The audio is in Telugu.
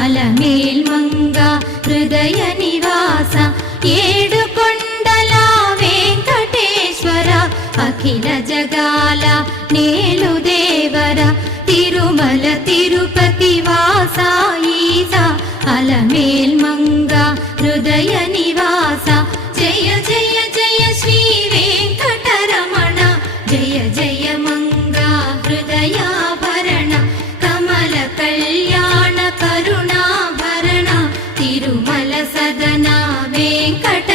అలమేల్మంగ హృదయ నివాస ఏడుకొండల వెంకటేశ్వర అఖిల జగాల నేలు దేవర తిరుమల తిరుపతి వాస ఈసా అలమేల్మంగ హృదయ నివాస జయ జయ జయ శ్రీ వెంకటరమణ జయ జయ మంగ హృదయాభరణ కమల కళ్యాణ కరుణాభరణ తిరుమల సదన వెంకట